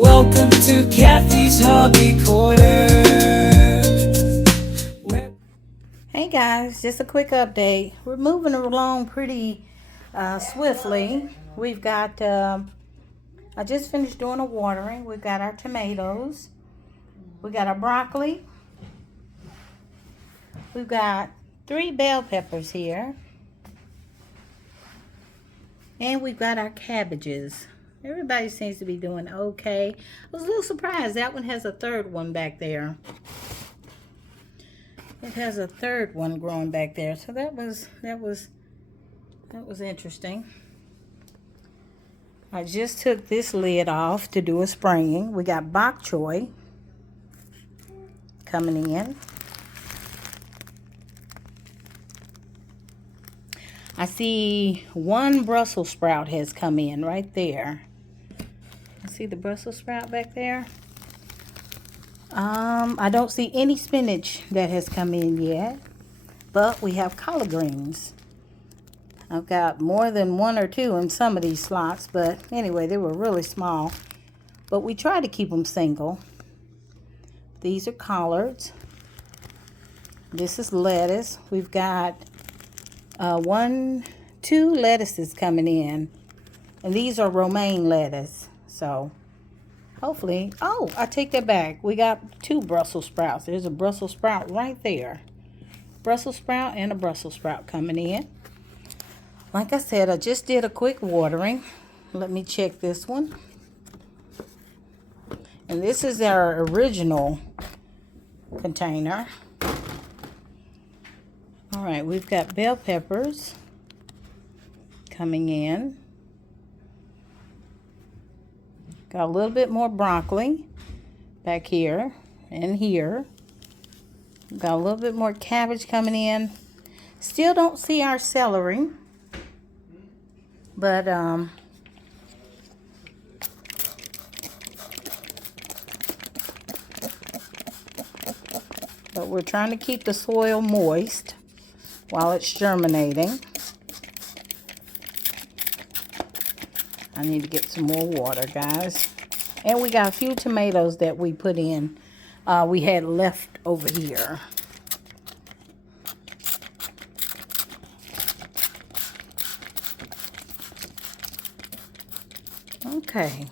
Welcome to Kathy's Hobby Corner. Hey guys, just a quick update. We're moving along pretty swiftly. We've got, I just finished doing a watering. We've got our tomatoes. We got our broccoli. We've got 3 bell peppers here. And we've got our cabbages. Everybody seems to be doing okay. I was a little surprised. That one has a third one back there. It has a third one growing back there. So that was interesting. I just took this lid off to do a spraying. We got bok choy coming in. I see 1 Brussels sprout has come in right there. I see the Brussels sprout back there. I don't see any spinach that has come in yet, but we have collard greens. I've got more than 1 or 2 in some of these slots, but anyway, they were really small. But we try to keep them single. These are collards. This is lettuce. We've got 2 lettuces coming in, and these are romaine lettuce. So hopefully, oh, I take that back. We got 2 Brussels sprouts. There's a Brussels sprout right there. Brussels sprout and a Brussels sprout coming in. Like I said, I just did a quick watering. Let me check this one. And this is our original container. All right, we've got bell peppers coming in. Got a little bit more broccoli back here and here. Got a little bit more cabbage coming in. Still don't see our celery, but we're trying to keep the soil moist while it's germinating. I need to get some more water, guys. And we got a few tomatoes that we put in. We had left over here. Okay.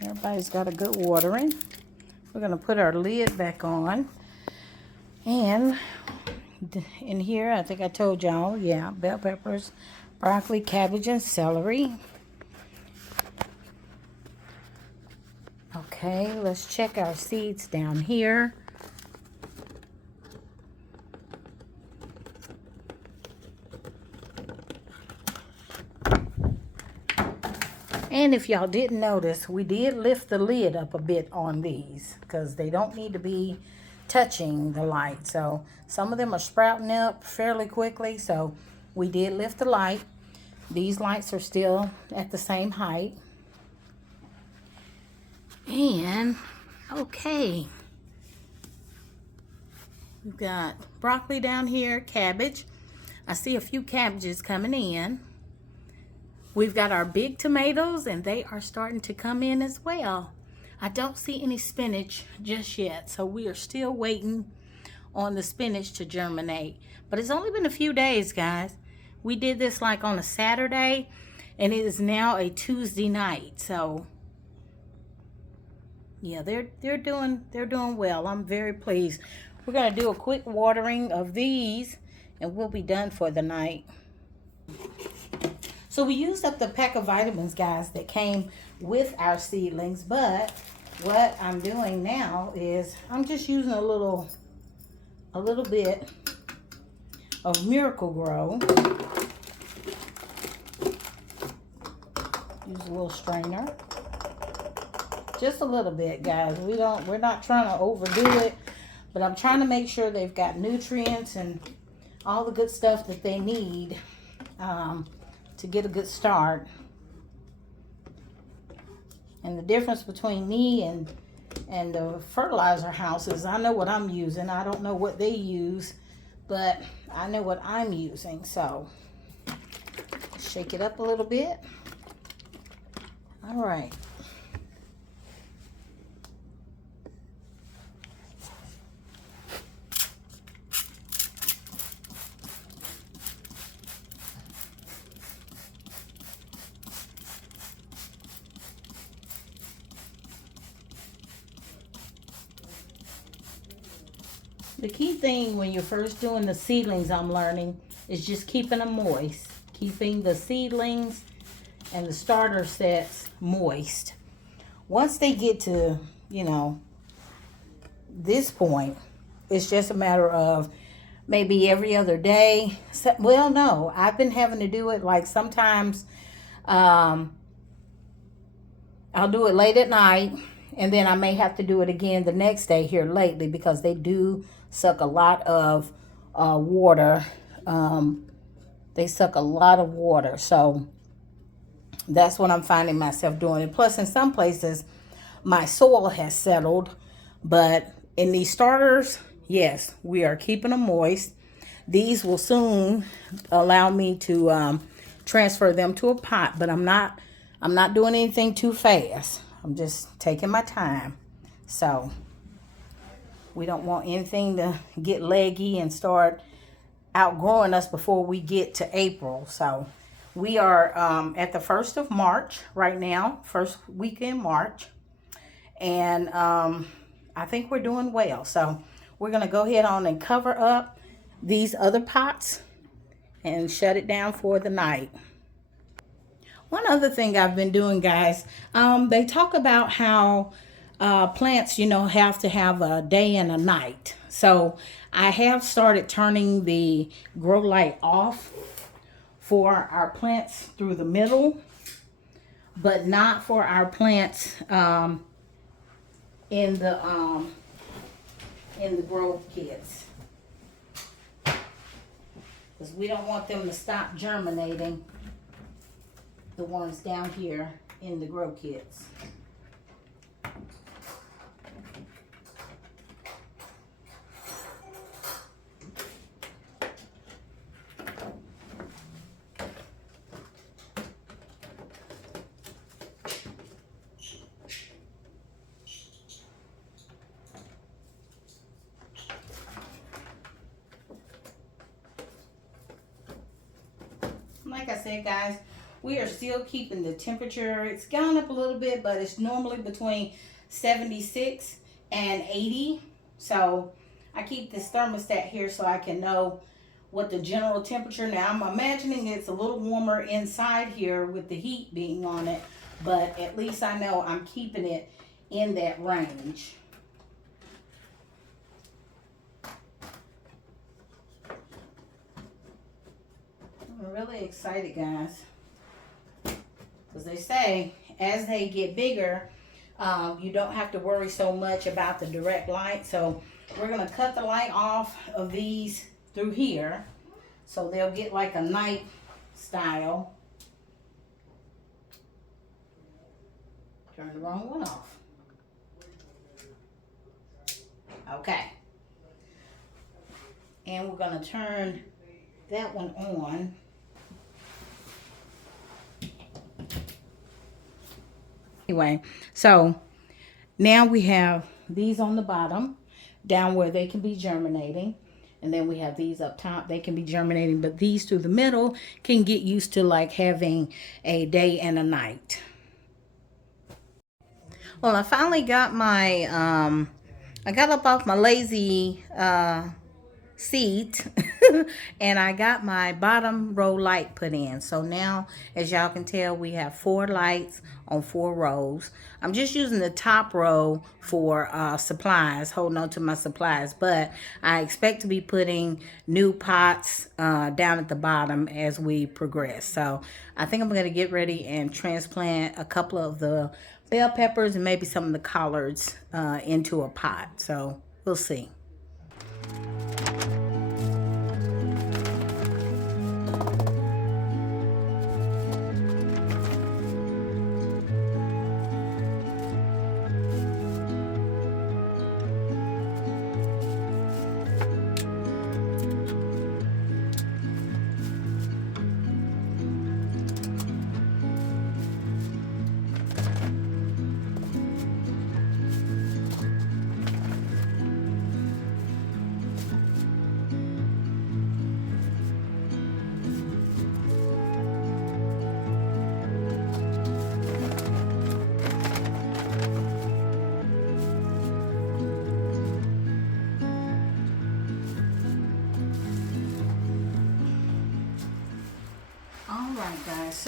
Everybody's got a good watering. We're going to put our lid back on. And in here, I think I told y'all, yeah, bell peppers, broccoli, cabbage, and celery. Okay, let's check our seeds down here. And if y'all didn't notice, we did lift the lid up a bit on these because they don't need to be touching the light. So some of them are sprouting up fairly quickly, so we did lift the light. These lights are still at the same height. And okay, we've got broccoli down here, cabbage. I see a few cabbages coming in. We've got our big tomatoes, and they are starting to come in as well. I don't see any spinach just yet, so we are still waiting on the spinach to germinate. But it's only been a few days, guys. We did this like on a Saturday, and it is now a Tuesday night. So yeah, they're doing well. I'm very pleased. We're gonna do a quick watering of these, and we'll be done for the night. So we used up the pack of vitamins, guys, that came with our seedlings, but what I'm doing now is I'm just using a little bit of Miracle Grow. Use a little strainer. Just a little bit, guys. We're not trying to overdo it, but I'm trying to make sure they've got nutrients and all the good stuff that they need to get a good start. And the difference between me and the fertilizer houses, I know what I'm using. I don't know what they use, but I know what I'm using. So Shake it up a little bit. All right. The key thing when you're first doing the seedlings, I'm learning, is just keeping them moist. Keeping the seedlings and the starter sets moist. Once they get to, you know, this point, it's just a matter of maybe every other day. So, well, no, I've been having to do it like sometimes I'll do it late at night, and then I may have to do it again the next day here lately because they do suck a lot of water. They suck a lot of water. So that's what I'm finding myself doing. And plus, in some places, my soil has settled. But in these starters, yes, we are keeping them moist. These will soon allow me to transfer them to a pot. But I'm not doing anything too fast. I'm just taking my time. So we don't want anything to get leggy and start outgrowing us before we get to April. So we are at the 1st of March right now, first week in March. And I think we're doing well. So we're going to go ahead on and cover up these other pots and shut it down for the night. One other thing I've been doing, guys, they talk about how plants, you know, have to have a day and a night. So I have started turning the grow light off for our plants through the middle, but not for our plants in the grow kits, because we don't want them to stop germinating, the ones down here in the grow kits. Like I said, guys, we are still keeping the temperature. It's gone up a little bit, but it's normally between 76 and 80. So I keep this thermostat here so I can know what the general temperature. Now I'm imagining it's a little warmer inside here with the heat being on it, but at least I know I'm keeping it in that range. I'm really excited, guys, because they say as they get bigger, you don't have to worry so much about the direct light. So we're going to cut the light off of these through here so they'll get like a night style. Turn the wrong one off. Okay. And we're going to turn that one on. Anyway, so now we have these on the bottom, down where they can be germinating. And then we have these up top, they can be germinating. But these through the middle can get used to like having a day and a night. Well, I finally got my, I got up off my lazy seat and I got my bottom row light put in. So now, as y'all can tell, we have 4 lights on 4 rows. I'm just using the top row for supplies, holding on to my supplies, but I expect to be putting new pots down at the bottom as we progress. So I think I'm going to get ready and transplant a couple of the bell peppers and maybe some of the collards into a pot. So we'll see.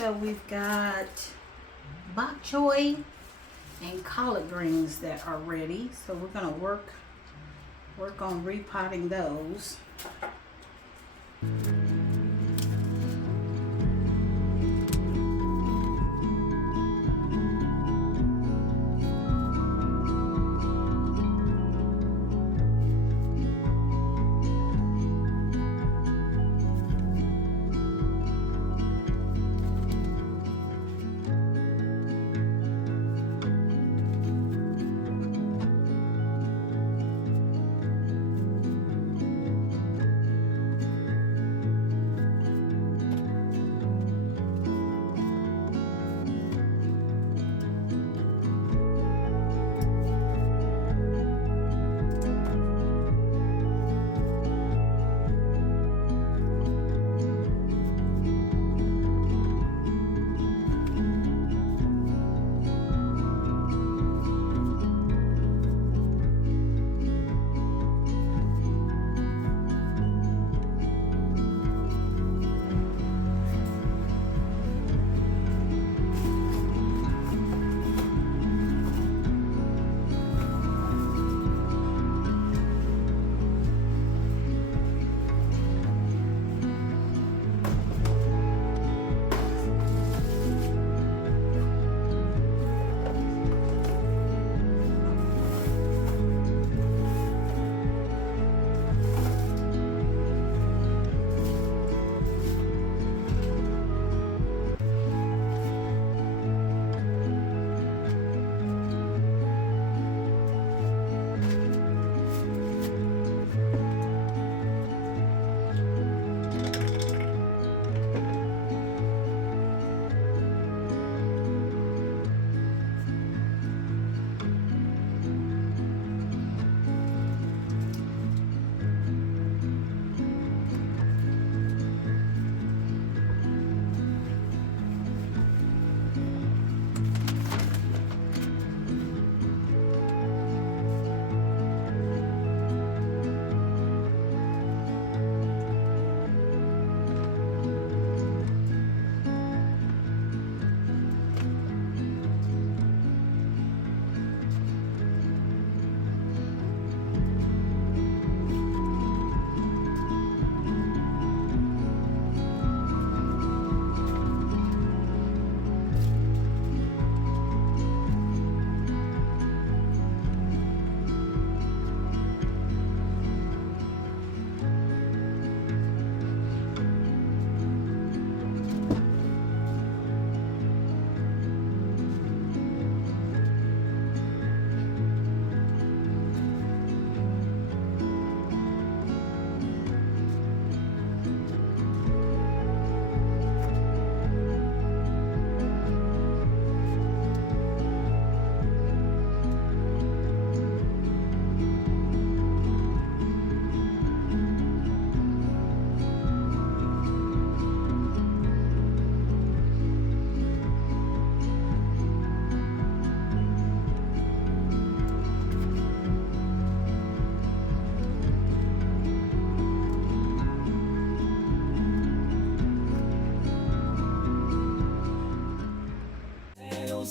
So we've got bok choy and collard greens that are ready. So we're gonna work on repotting those.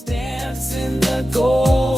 Dance in the gold.